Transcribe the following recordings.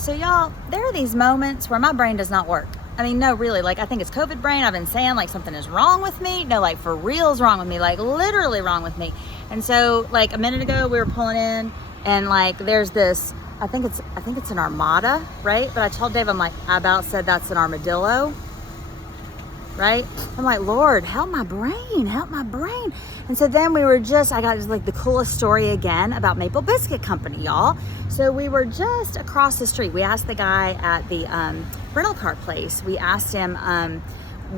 So y'all, there are these moments where my brain does not work. I mean, no, really, like I think it's COVID brain. I've been saying like something is wrong with me. No, like for real is wrong with me, like literally wrong with me. And so like a minute ago we were pulling in and like there's this, I think it's an armada, right? But I told Dave, I'm like, I about said that's an armadillo, right? I'm like, Lord, help my brain, help my brain. And so then I got like the coolest story again about Maple Biscuit Company, y'all. So we were just across the street. We asked the guy at the rental car place, we asked him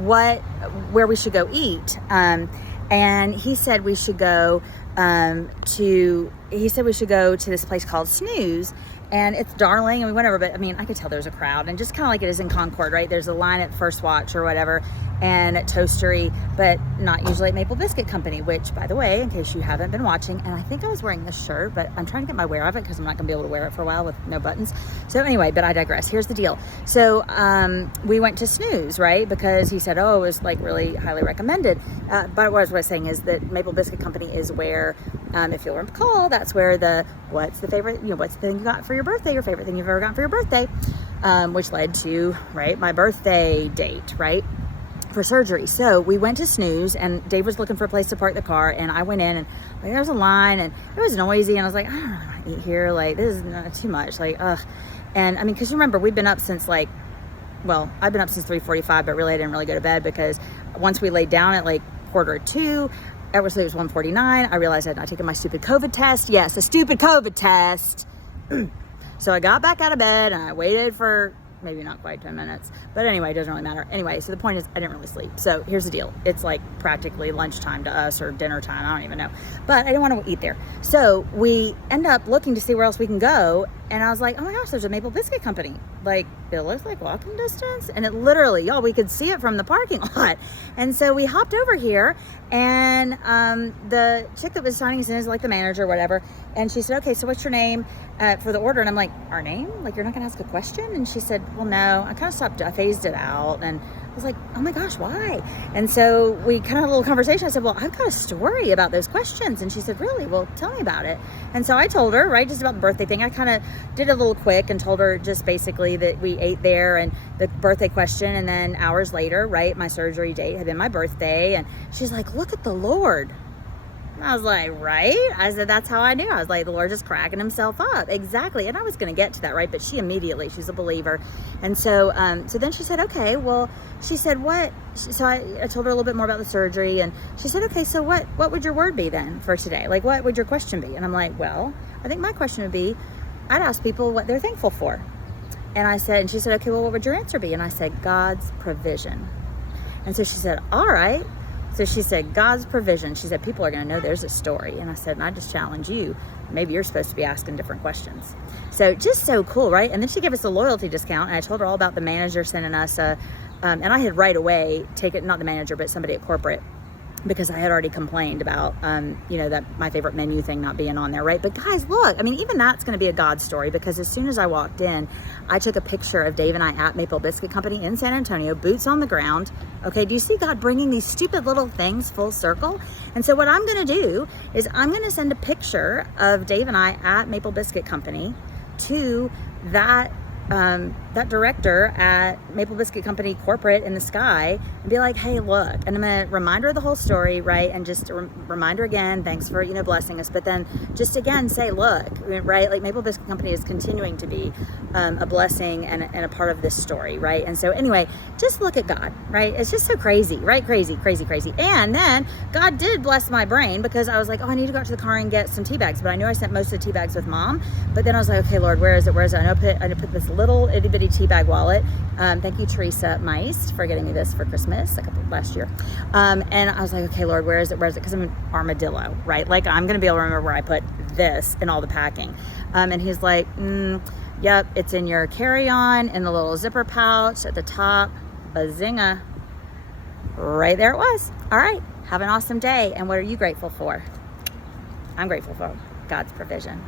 where we should go eat. And he said we should go to this place called Snooze. And it's darling, and we went over, but I mean, I could tell there's a crowd, and just kind of like it is in Concord, right? There's a line at First Watch or whatever, and at Toastery, but not usually at Maple Biscuit Company, which, by the way, in case you haven't been watching, and I think I was wearing this shirt, but I'm trying to get my wear of it because I'm not going to be able to wear it for a while with no buttons. So anyway, but I digress. Here's the deal. So we went to Snooze, right? Because he said, oh, it was like really highly recommended. But what I was saying is that Maple Biscuit Company is where, if you'll recall, that's where what's the thing you got for your birthday, your favorite thing you've ever gotten for your birthday, which led to, right, my birthday date, right, for surgery. So we went to Snooze, and Dave was looking for a place to park the car, and I went in, and like, there was a line, and it was noisy, and I was like, I don't really want to eat here, like, this is not too much, like, ugh. And I mean, because you remember, we've been up since like, well, I've been up since 3:45, but really I didn't really go to bed because once we laid down at like 1:45, actually it was 1:49, I realized I had not taken my stupid COVID test. Yes, a stupid COVID test. So I got back out of bed and I waited for maybe not quite 10 minutes, but anyway, it doesn't really matter. Anyway, so the point is I didn't really sleep. So here's the deal. It's like practically lunchtime to us, or dinner time. I don't even know, but I didn't want to eat there. So we end up looking to see where else we can go. And I was like, oh my gosh, there's a Maple Biscuit Company. Like, it looks like walking distance. And it literally, y'all, we could see it from the parking lot. And so we hopped over here, and the chick that was signing us in is like the manager or whatever. And she said, okay, so what's your name for the order? And I'm like, our name? Like, you're not gonna ask a question? And she said, well, no. I kind of stopped, I phased it out. And I was like, oh my gosh, why? And so we kind of had a little conversation. I said, well, I've got a story about those questions. And she said, really? Well, tell me about it. And so I told her, right, just about the birthday thing. I kind of did a little quick and told her just basically that we ate there and the birthday question. And then hours later, right, my surgery date had been my birthday. And she's like, look at the Lord. And I was like, right? I said, that's how I knew. I was like, the Lord just cracking himself up. Exactly. And I was going to get to that, right? But she's a believer. And so, so then she said, okay, well, she said, what? So I told her a little bit more about the surgery, and she said, okay, so what would your word be then for today? Like, what would your question be? And I'm like, well, I think my question would be, I'd ask people what they're thankful for. And I said, and she said, okay, well, what would your answer be? And I said, God's provision. And so she said, all right. So she said, God's provision. She said, people are going to know there's a story. And I said, and I just challenge you, maybe you're supposed to be asking different questions. So just so cool, right? And then she gave us a loyalty discount, and I told her all about the manager sending us and I had right away taken, not the manager, but somebody at corporate, because I had already complained about, that my favorite menu thing not being on there, right? But guys, look, I mean, even that's going to be a God story, because as soon as I walked in, I took a picture of Dave and I at Maple Biscuit Company in San Antonio, boots on the ground. Okay, do you see God bringing these stupid little things full circle? And so what I'm going to do is I'm going to send a picture of Dave and I at Maple Biscuit Company to that director at Maple Biscuit Company corporate in the sky, and be like, hey, look, and I'm going to remind her of the whole story, right? And just remind her again, thanks for, blessing us. But then just again, say, look, right? Like, Maple Biscuit Company is continuing to be a blessing and a part of this story, right? And so anyway, just look at God, right? It's just so crazy, right? Crazy. And then God did bless my brain, because I was like, oh, I need to go out to the car and get some tea bags. But I knew I sent most of the tea bags with Mom. But then I was like, okay, Lord, where is it? I put this little itty bitty tea bag wallet. Thank you, Teresa Meist, for getting me this for Christmas last year. And I was like, okay, Lord, where is it? Because I'm an armadillo, right? Like, I'm going to be able to remember where I put this in all the packing. And he's like, yep, it's in your carry-on in the little zipper pouch at the top. Bazinga. Right there it was. All right. Have an awesome day. And what are you grateful for? I'm grateful for God's provision.